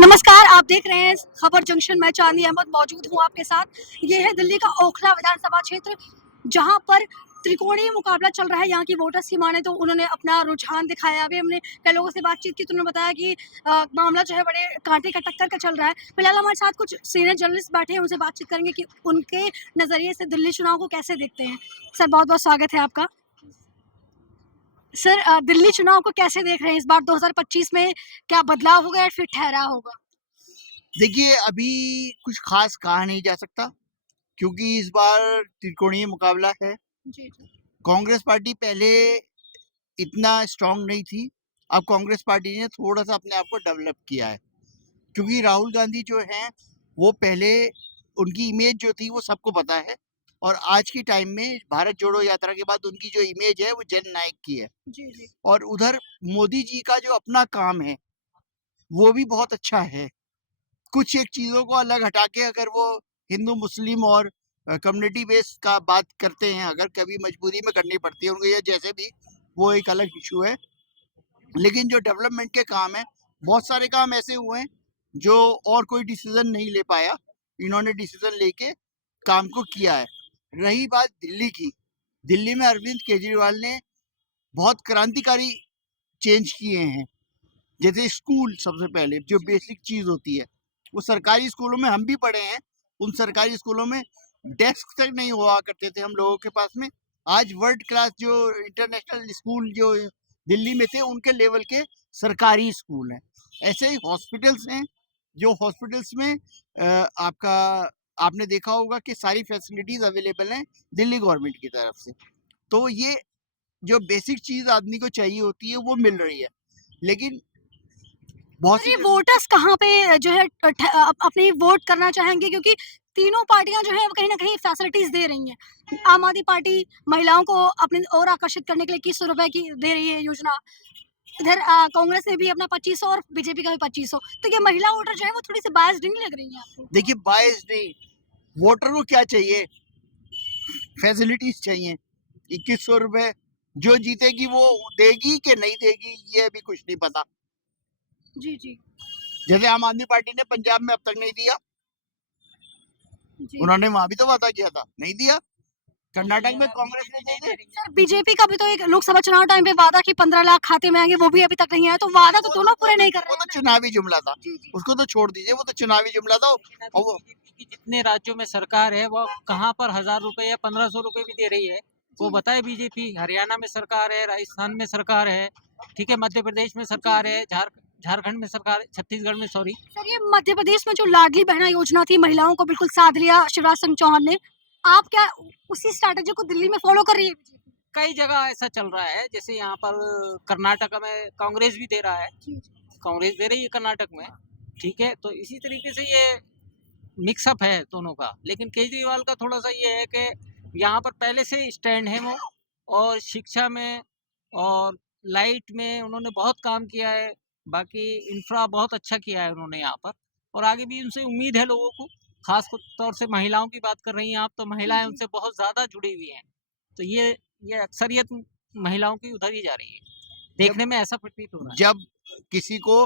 नमस्कार, आप देख रहे हैं खबर जंक्शन। मैं चांदी अहमद मौजूद हूँ आपके साथ। ये है दिल्ली का ओखला विधानसभा क्षेत्र, जहाँ पर त्रिकोणीय मुकाबला चल रहा है। यहाँ की वोटर्स की माने तो उन्होंने अपना रुझान दिखाया। अभी हमने कई लोगों से बातचीत की तो उन्होंने बताया कि मामला जो है बड़े कांटे का टक्कर का चल रहा है। फिलहाल हमारे साथ कुछ सीनियर जर्नलिस्ट बैठे हैं, उनसे बातचीत करेंगे कि उनके नज़रिए से दिल्ली चुनाव को कैसे देखते हैं। सर, बहुत बहुत स्वागत है आपका। सर, दिल्ली चुनाव को कैसे देख रहे हैं? इस बार 2025 में क्या बदलाव होगा या फिर ठहराव होगा? देखिए, अभी कुछ खास कहा नहीं जा सकता क्योंकि इस बार त्रिकोणीय मुकाबला है। जी जी। कांग्रेस पार्टी पहले इतना स्ट्रांग नहीं थी। अब कांग्रेस पार्टी ने थोड़ा सा अपने आप को डेवलप किया है क्योंकि राहुल गांधी जो हैं वो पहले उनकी इमेज जो थी वो सबको पता है और आज के टाइम में भारत जोड़ो यात्रा के बाद उनकी जो इमेज है वो जननायक की है। जी जी। और उधर मोदी जी का जो अपना काम है वो भी बहुत अच्छा है। कुछ एक चीज़ों को अलग हटा के अगर वो हिंदू मुस्लिम और कम्युनिटी बेस का बात करते हैं, अगर कभी मजबूरी में करनी पड़ती है उनको, या जैसे भी, वो एक अलग इशू है। लेकिन जो डेवलपमेंट के काम है, बहुत सारे काम ऐसे हुए हैं जो और कोई डिसीजन नहीं ले पाया, इन्होंने डिसीजन लेके काम को किया है। रही बात दिल्ली की, दिल्ली में अरविंद केजरीवाल ने बहुत क्रांतिकारी चेंज किए हैं। जैसे स्कूल, सबसे पहले जो बेसिक चीज होती है, वो सरकारी स्कूलों में हम भी पढ़े हैं। उन सरकारी स्कूलों में डेस्क तक नहीं हुआ करते थे हम लोगों के पास में। आज वर्ल्ड क्लास जो इंटरनेशनल स्कूल जो दिल्ली में थे, उनके लेवल के सरकारी स्कूल हैं। ऐसे ही हॉस्पिटल्स हैं, जो हॉस्पिटल्स में आपका, आपने देखा होगा कि सारी फैसिलिटीज अवेलेबल हैं दिल्ली गवर्नमेंट की तरफ से। तो ये जो बेसिक चीज आदमी को चाहिए होती है वो मिल रही है। लेकिन बहुत सर, सी ये वोटर्स कहाँ पे जो है अपनी वोट करना चाहेंगे? क्योंकि तीनों पार्टियां जो है वो कहीं ना कहीं फैसिलिटीज दे रही हैं। आम आदमी पार्टी महिलाओं को अपनी ओर आकर्षित करने के लिए 2100 रुपए की दे रही है योजना। इधर कांग्रेस ने भी अपना 2500 और बीजेपी का भी 2500। तो ये महिला वोटर जो है वो थोड़ी सी बायस्ड नहीं लग रही है आपको? देखिए, बायस नहीं, वोटर को क्या चाहिए, फैसिलिटीज चाहिए। 2100 रुपए जो जीतेगी वो देगी कि नहीं देगी, ये अभी कुछ नहीं पता। जी जी। जैसे आम आदमी पार्टी ने पंजाब में अब तक नहीं दिया, जी। उन्होंने वहां भी तो वादा किया था, नहीं दिया। कर्नाटक में कांग्रेस ने दे दे, सर, बीजेपी का भी तो एक लोकसभा चुनाव टाइम पे वादा कि 15 लाख खाते में आएंगे, वो भी अभी तक नहीं आया। तो वादा तो दोनों पूरे नहीं कर रहे वो तो हैं ना। चुनावी जुमला था, जी जी। उसको तो छोड़ दीजिए, वो तो चुनावी जुमला था। और वो बीजेपी की जितने राज्यों में सरकार है वो कहाँ पर 1000 रुपए या 1500 रुपए भी दे रही है, वो बताए। बीजेपी हरियाणा में सरकार है, राजस्थान में सरकार है, ठीक है, मध्य प्रदेश में सरकार है, झारखंड में सरकार, छत्तीसगढ़ में, सॉरी। सर, ये मध्य प्रदेश में जो लाडली बहना योजना थी, महिलाओं को बिल्कुल साध लिया शिवराज सिंह चौहान ने। आप क्या उसी स्ट्रैटेजी को दिल्ली में फॉलो कर रही है बीजेपी? कई जगह ऐसा चल रहा है, जैसे यहाँ पर कर्नाटक में कांग्रेस भी दे रहा है, कांग्रेस दे रही है कर्नाटक में, ठीक है। तो इसी तरीके से ये मिक्सअप है दोनों का। लेकिन केजरीवाल का थोड़ा सा ये है कि यहाँ पर पहले से स्टैंड है वो, और शिक्षा में और लाइट में उन्होंने बहुत काम किया है। बाकी इंफ्रा बहुत अच्छा किया है उन्होंने यहाँ पर, और आगे भी उनसे उम्मीद है लोगों को। खास तौर से महिलाओं की बात कर रही हैं आप, तो महिलाएं उनसे बहुत ज़्यादा जुड़ी हुई हैं। तो ये अक्सरियत महिलाओं की उधर ही जा रही है, जब देखने में ऐसा प्रतीत हो रहा है। जब किसी को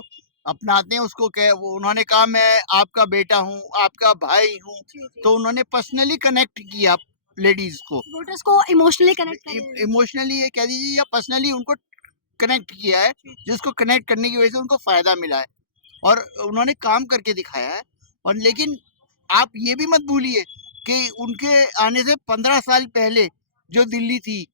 अपनाते हैं, उसको कह, वो उन्होंने कहा मैं आपका बेटा हूँ, आपका भाई हूँ, तो उन्होंने पर्सनली कनेक्ट किया लेडीज को, वोटर्स को इमोशनली कनेक्ट कर रहे हैं। इमोशनली ये कह दीजिए, या पर्सनली उनको कनेक्ट किया है, जिसको कनेक्ट करने की वजह से उनको फायदा मिला है और उन्होंने काम करके दिखाया है। और लेकिन आप ये भी मत भूलिए कि उनके आने से 15 साल पहले जो दिल्ली थी,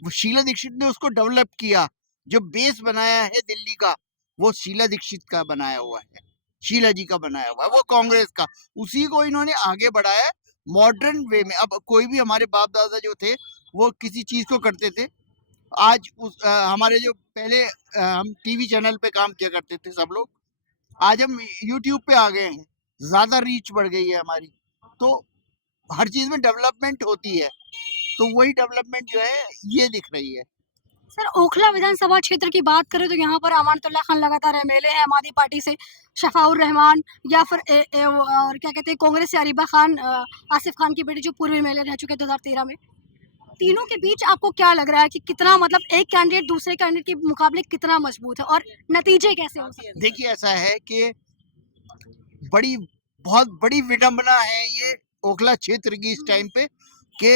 वो शीला दीक्षित ने उसको डेवलप किया। जो बेस बनाया है दिल्ली का, वो शीला दीक्षित का बनाया हुआ है, शीला जी का बनाया हुआ है, वो कांग्रेस का। उसी को इन्होंने आगे बढ़ाया है मॉडर्न वे में। अब कोई भी, हमारे बाप दादा जो थे वो किसी चीज को करते थे, आज हमारे जो पहले हम टीवी चैनल पे काम किया करते थे सब लोग, आज हम यूट्यूब पे आ गए हैं, ज्यादा रीच बढ़ गई है हमारी। तो हर चीज में डेवलपमेंट होती है, तो वही डेवलपमेंट जो है ये दिख रही है। सर, ओखला विधानसभा क्षेत्र की बात करें तो यहाँ पर अमानतुल्लाह खान लगातार एमएलए हैं आम आदमी पार्टी से, शफाउर रहमान, या फिर और क्या कहते हैं कांग्रेस से अरीबा खान, आसिफ खान की बेटी जो पूर्व एमएलए रह चुके 2013 में। तीनों के बीच आपको क्या लग रहा है कि कितना, मतलब एक कैंडिडेट दूसरे कैंडिडेट के मुकाबले कितना मजबूत है और नतीजे कैसे हो सकते हैं? देखिए, ऐसा है कि बड़ी बहुत बड़ी विडंबना है ये ओखला क्षेत्र की इस टाइम पे कि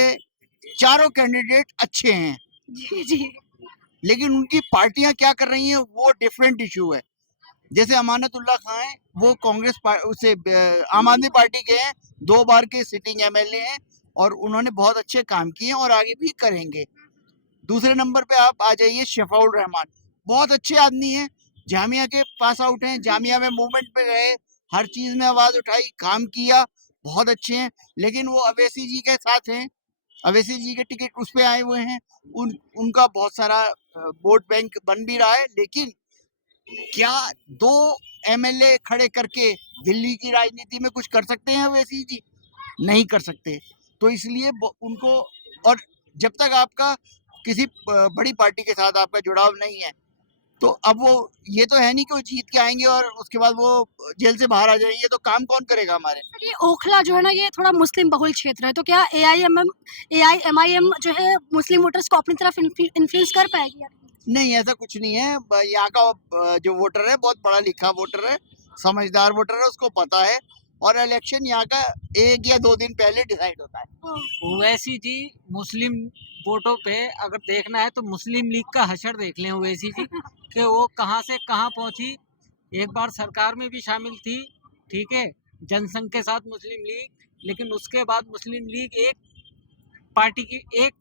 चारों कैंडिडेट अच्छे हैं, जी, जी। लेकिन उनकी पार्टियां क्या कर रही हैं वो डिफरेंट इशू है। जैसे अमानतुल्लाह खां हैं, वो उसे आम आदमी पार्टी के हैं, 2 बार के सिटिंग एमएलए हैं और उन्होंने बहुत अच्छे काम किए और आगे भी करेंगे। दूसरे नंबर पे आप आ जाइए शफाउल रहमान, बहुत अच्छे आदमी हैं, जामिया के पास आउट हैं, जामिया में मूवमेंट पे रहे, हर चीज में आवाज उठाई, काम किया, बहुत अच्छे हैं, लेकिन वो अवैसी जी के साथ हैं, अवैसी जी के टिकट उस पे आए हुए हैं, उनका बहुत सारा वोट बैंक बन भी रहा है, लेकिन क्या 2 एमएलए खड़े करके दिल्ली की राजनीति में कुछ कर सकते हैं अवैसी जी? नहीं कर सकते। तो इसलिए उनको, और जब तक आपका किसी बड़ी पार्टी के साथ आपका जुड़ाव नहीं है, तो अब वो ये तो है नहीं कि वो जीत के आएंगे और उसके बाद वो जेल से बाहर आ जाएंगे, तो काम कौन करेगा हमारे? सर ये ओखला जो है ना ये थोड़ा मुस्लिम बहुल क्षेत्र है, तो क्या एआईएमआईएम जो है मुस्लिम वोटर्स को अपनी तरफ इन्फ्लुएंस कर पाएगी? नहीं, ऐसा कुछ नहीं है। यहाँ का जो वोटर है बहुत पढ़ा लिखा वोटर है, समझदार वोटर है, उसको पता है, और इलेक्शन यहाँ का 1 या 2 दिन पहले डिसाइड होता है। ओवैसी जी मुस्लिम वोटों पे अगर देखना है तो मुस्लिम लीग का हशर देख लें ओवैसी जी कि वो कहाँ से कहाँ पहुंची। एक बार सरकार में भी शामिल थी, ठीक है, जनसंघ के साथ मुस्लिम लीग, लेकिन उसके बाद मुस्लिम लीग एक पार्टी की, एक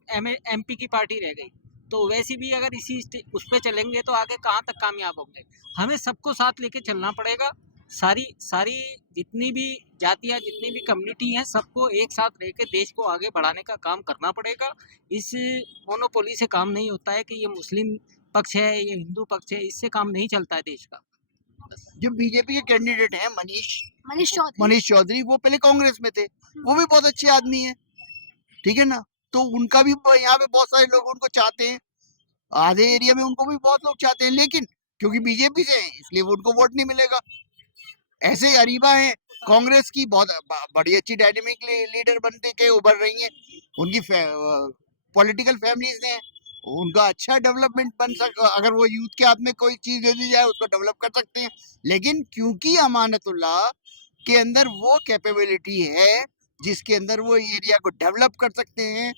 एमपी की पार्टी रह गई। तो वैसे भी अगर उस पे चलेंगे तो आगे कहाँ तक कामयाब होंगे। हमें सबको साथ लेके चलना पड़ेगा। सारी सारी जितनी भी जातियाँ, जितनी भी कम्युनिटी हैं, सबको एक साथ रह के देश को आगे बढ़ाने का काम करना पड़ेगा। इस मोनोपोली से काम नहीं होता है कि ये मुस्लिम पक्ष है, ये हिंदू पक्ष है, इससे काम नहीं चलता है देश का। जो बीजेपी के कैंडिडेट हैं मनीष चौधरी वो पहले कांग्रेस में थे, वो भी बहुत अच्छे आदमी हैं, ठीक है ना? तो उनका भी यहाँ पे बहुत सारे लोग उनको चाहते हैं, आधे एरिया में उनको भी बहुत लोग चाहते हैं, लेकिन क्योंकि बीजेपी से हैं इसलिए वो उनको वोट नहीं मिलेगा। ऐसे ही अरीबा है, कांग्रेस की बहुत बड़ी अच्छी डायनेमिक लीडर बनते के उभर रही हैं, उनकी पॉलिटिकल फैमिलीज हैं, उनका अच्छा डेवलपमेंट अगर वो यूथ के हाथ में कोई चीज दे दी जाए उसको डेवलप कर सकते हैं, लेकिन क्योंकि अमानतुल्लाह के अंदर वो कैपेबिलिटी है जिसके अंदर वो एरिया को डेवलप कर सकते हैं,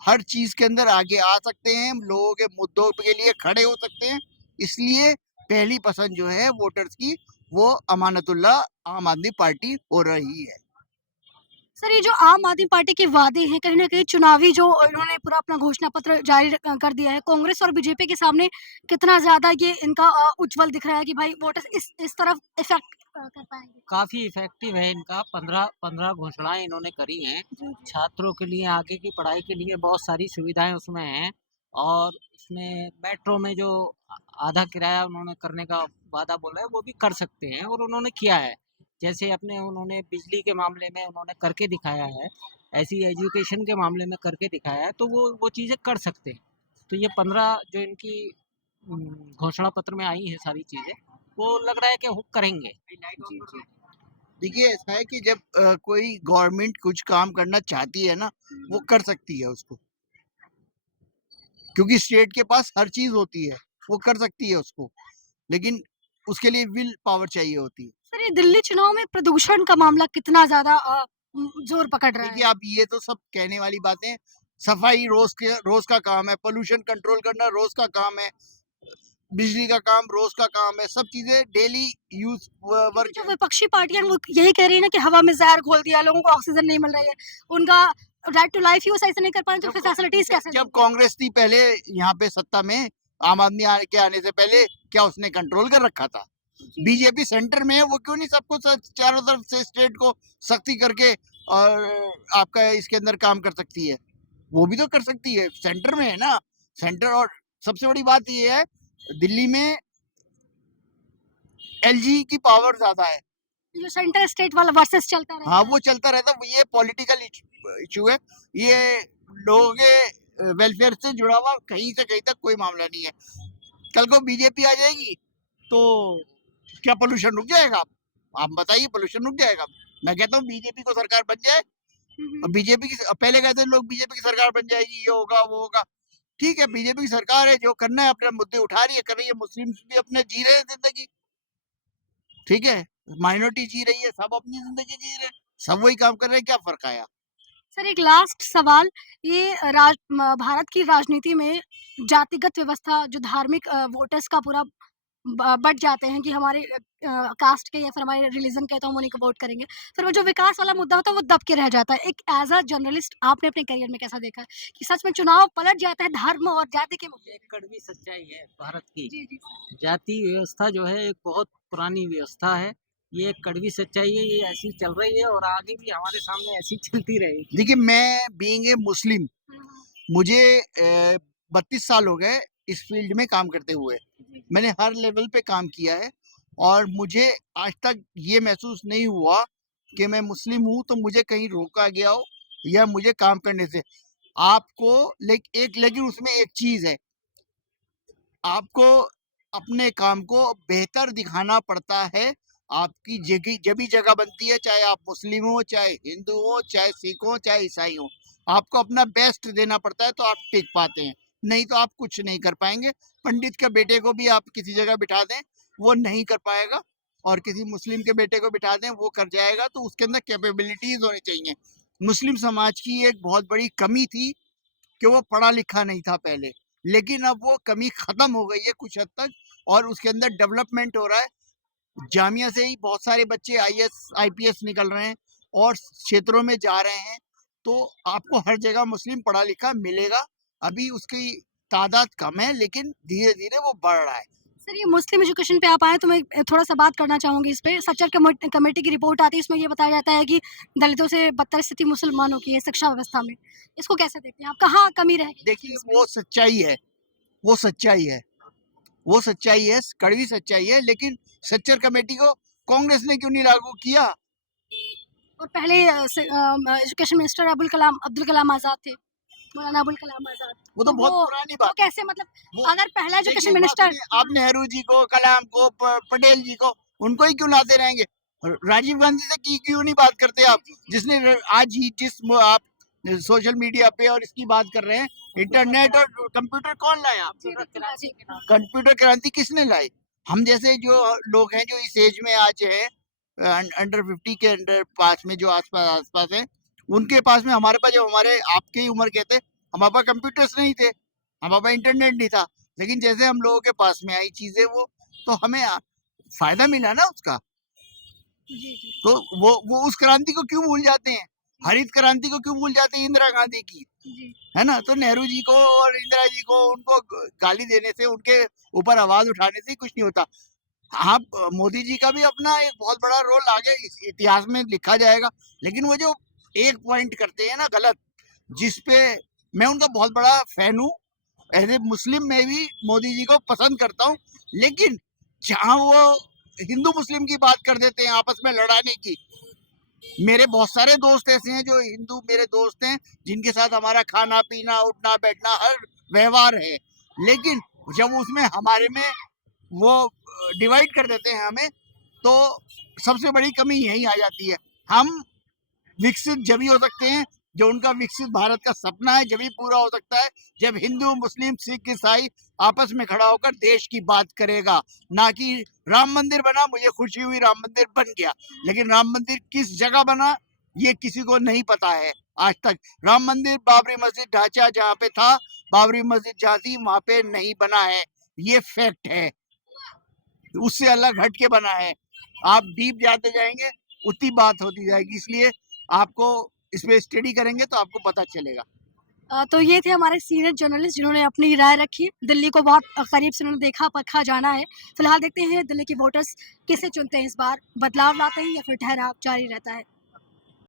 हर चीज के अंदर आगे आ सकते हैं, लोगों के मुद्दों के लिए खड़े हो सकते हैं, इसलिए पहली पसंद जो है वोटर्स की वो अमानतुल्लाह आम आदमी पार्टी हो रही है। सर ये जो आम आदमी पार्टी के वादे हैं कहीं ना कहीं चुनावी जो इन्होंने पूरा अपना घोषणा पत्र जारी कर दिया है, कांग्रेस और बीजेपी के सामने कितना ज्यादा ये इनका उज्जवल दिख रहा है कि भाई वोटर्स इस तरफ इफेक्ट कर पाएंगे? काफ़ी इफ़ेक्टिव है इनका। 15 घोषणाएँ इन्होंने करी हैं। छात्रों के लिए, आगे की पढ़ाई के लिए बहुत सारी सुविधाएँ उसमें हैं, और उसमें मेट्रो में जो आधा किराया उन्होंने करने का वादा बोला है, वो भी कर सकते हैं और उन्होंने किया है। जैसे उन्होंने बिजली के मामले में उन्होंने करके दिखाया है, ऐसी एजुकेशन के मामले में करके दिखाया है, तो वो चीज़ें कर सकते हैं। तो ये 15 जो इनकी घोषणा पत्र में आई हैं सारी चीज़ें, वो लग रहा है कि वो करेंगे। देखिए ऐसा है कि जब कोई गवर्नमेंट कुछ काम करना चाहती है ना, वो कर सकती है उसको, क्योंकि स्टेट के पास हर चीज होती है, वो कर सकती है उसको, लेकिन उसके लिए विल पावर चाहिए होती है। सर ये दिल्ली चुनाव में प्रदूषण का मामला कितना ज्यादा जोर पकड़ रहा देखिए है? आप ये तो सब कहने वाली बातें, सफाई रोज का काम है, पोल्यूशन कंट्रोल करना रोज का काम है, बिजली का काम रोज का काम है, सब चीजें डेली यूज वर्क जो है। विपक्षी पार्टियां वो यही कह रही है ना कि हवा में जहर घोल दिया, लोगों को ऑक्सीजन नहीं मिल रही है, उनका राइट टू लाइफ ही वो सही से नहीं कर पाए, तो फिर फैसिलिटीज कैसे जब देंगे? कांग्रेस थी पहले यहाँ पे सत्ता में, आम आदमी के आने से पहले, क्या उसने कंट्रोल कर रखा था? बीजेपी सेंटर में है, वो क्यों नहीं सबको चारों तरफ से स्टेट को सख्ती करके और आपका इसके अंदर काम कर सकती है? वो भी तो कर सकती है, सेंटर में है ना सेंटर। और सबसे बड़ी बात ये है, दिल्ली में एलजी की पावर ज्यादा है। जो सेंटर स्टेट वाला वर्सेस चलता रहता हाँ है। वो चलता रहता, ये पॉलिटिकल इशू है, ये लोगों के वेलफेयर से जुड़ा हुआ कहीं से कहीं तक कोई मामला नहीं है। कल को बीजेपी आ जाएगी तो क्या पोल्यूशन रुक जाएगा? आप बताइए, पोल्यूशन रुक जाएगा? मैं कहता हूँ बीजेपी को सरकार बन जाए, और बीजेपी की पहले कहते लोग बीजेपी की सरकार बन जाएगी, ये होगा वो होगा, ठीक है, बीजेपी की सरकार है, जो करना है अपने मुद्दे उठा रही है, कर रही है, मुस्लिम भी अपने जी रहे हैं जिंदगी, ठीक है, माइनॉरिटी जी रही है, सब अपनी जिंदगी जी रहे हैं, सब वही काम कर रहे हैं, क्या फर्क आया? सर एक लास्ट सवाल, ये भारत की राजनीति में जातिगत व्यवस्था जो धार्मिक वोटर्स का पूरा बट जाते हैं कि हमारे कास्ट के या फिर हमारे रिलीजन के, तो हम उन्हीं को वोट करेंगे। फिर वो जो विकास वाला मुद्दा होता है वो दब के रह जाता है। एक एज अ जर्नलिस्ट आपने अपने करियर में कैसा देखा है कि सच में चुनाव पलट जाता है धर्म और जाति के मुद्दे ये कड़वी सच्चाई है भारत की। जी जी जाति व्यवस्था जो है एक बहुत पुरानी व्यवस्था है। ये एक कड़वी सच्चाई है, ये ऐसी चल रही है और आगे भी हमारे सामने ऐसी चलती रहेगी। देखिए, मैं बीइंग ए मुस्लिम, मुझे 32 साल हो गए इस फील्ड में काम करते हुए। मैंने हर लेवल पे काम किया है और मुझे आज तक ये महसूस नहीं हुआ कि मैं मुस्लिम हूँ तो मुझे कहीं रोका गया हो या मुझे काम करने से। आपको लेकिन उसमें एक चीज है, आपको अपने काम को बेहतर दिखाना पड़ता है। आपकी जगह जब भी जगह बनती है, चाहे आप मुस्लिम हो, चाहे हिंदू हो, चाहे सिख हो, चाहे ईसाई हो, आपको अपना बेस्ट देना पड़ता है तो आप टिक पाते हैं, नहीं तो आप कुछ नहीं कर पाएंगे। पंडित के बेटे को भी आप किसी जगह बिठा दें, वो नहीं कर पाएगा, और किसी मुस्लिम के बेटे को बिठा दें, वो कर जाएगा। तो उसके अंदर कैपेबिलिटीज होनी चाहिए। मुस्लिम समाज की एक बहुत बड़ी कमी थी कि वो पढ़ा लिखा नहीं था पहले, लेकिन अब वो कमी खत्म हो गई है कुछ हद तक, और उसके अंदर डेवलपमेंट हो रहा है। जामिया से ही बहुत सारे बच्चे आईएएस आईपीएस निकल रहे हैं और क्षेत्रों में जा रहे हैं। तो आपको हर जगह मुस्लिम पढ़ा लिखा मिलेगा। अभी उसकी तादाद कम है, लेकिन धीरे धीरे वो बढ़ रहा है। सर ये मुस्लिम एजुकेशन पे आप आए तो मैं थोड़ा सा बात करना चाहूँगी इस पे। सच्चर कमेटी की रिपोर्ट आती है, इसमें ये बताया जाता है कि दलितों से बदतर स्थिति मुसलमानों की है शिक्षा व्यवस्था में। इसको कैसे देखते हैं आप? कहाँ कमी रह गई? देखिए, वो सच्चाई है, वो सच्चाई है, वो सच्चाई है, कड़वी सच्चाई है। लेकिन सच्चर कमेटी को कांग्रेस ने क्यों नहीं लागू किया? और पहले एजुकेशन मिनिस्टर अब्दुल कलाम आज़ाद थे, मौलाना अबुल कलाम आज़ाद। वो तो बहुत पुरानी वो बात है। कैसे मतलब वो अगर पहला देखिए, एजुकेशन मिनिस्टर आप नेहरू जी को, कलाम को, पटेल जी को, उनको ही क्यों लाते रहेंगे? राजीव गांधी से क्यों नहीं बात करते आप? जिसने आज ही आप सोशल मीडिया पे और इसकी बात कर रहे हैं, इंटरनेट और कंप्यूटर कौन लाया? कंप्यूटर क्रांति किसने लाई? हम जैसे जो लोग हैं, जो इस एज में आज है, अंडर 50 के अंडर पास में, जो आसपास हैं, उनके पास में, हमारे पास, जब हमारे आपके ही उम्र के थे, हमारे पास कंप्यूटर्स नहीं थे, हमारे पास इंटरनेट नहीं था। लेकिन जैसे हम लोगों के पास में आई चीजें, वो तो हमें फायदा मिला ना उसका। तो वो उस क्रांति को क्यों भूल जाते हैं? हरित क्रांति को क्यों भूल जाते हैं? इंदिरा गांधी की, है ना? तो नेहरू जी को और इंदिरा जी को, उनको गाली देने से, उनके ऊपर आवाज उठाने से कुछ नहीं होता। हाँ, मोदी जी का भी अपना एक बहुत बड़ा रोल आगे इस इतिहास में लिखा जाएगा। लेकिन वो जो एक पॉइंट करते हैं ना गलत, जिसपे मैं उनका बहुत बड़ा फैन हूँ, एज ए मुस्लिम मैं भी मोदी जी को पसंद करता हूँ। लेकिन जहाँ वो हिंदू मुस्लिम की बात कर देते हैं आपस में लड़ाने की, मेरे बहुत सारे दोस्त ऐसे हैं जो हिंदू मेरे दोस्त हैं, जिनके साथ हमारा खाना पीना, उठना बैठना, हर व्यवहार है। लेकिन जब उसमें हमारे में वो डिवाइड कर देते हैं हमें, तो सबसे बड़ी कमी यही आ जाती है। हम विकसित जब ही हो सकते हैं, जो उनका विकसित भारत का सपना है, जब ही पूरा हो सकता है, जब हिंदू, मुस्लिम, सिख, ईसाई आपस में खड़ा होकर देश की बात करेगा। ना कि राम मंदिर बना, मुझे खुशी हुई राम मंदिर बन गया, लेकिन राम मंदिर किस जगह बना ये किसी को नहीं पता है आज तक। राम मंदिर, बाबरी मस्जिद ढांचा जहाँ पे था, बाबरी मस्जिद जहाँ थी, वहां पे नहीं बना है, ये फैक्ट है। उससे अलग हट के बना है। आप डीप जाते जाएंगे, उतनी बात होती जाएगी। इसलिए आपको इस पे स्टडी करेंगे तो आपको पता चलेगा। तो ये थे हमारे सीनियर जर्नलिस्ट जिन्होंने अपनी राय रखी। दिल्ली को बहुत करीब से उन्होंने देखा, परखा, जाना है। फिलहाल देखते हैं दिल्ली के वोटर्स किसे चुनते हैं इस बार, बदलाव लाते हैं या फिर ठहराव जारी रहता है।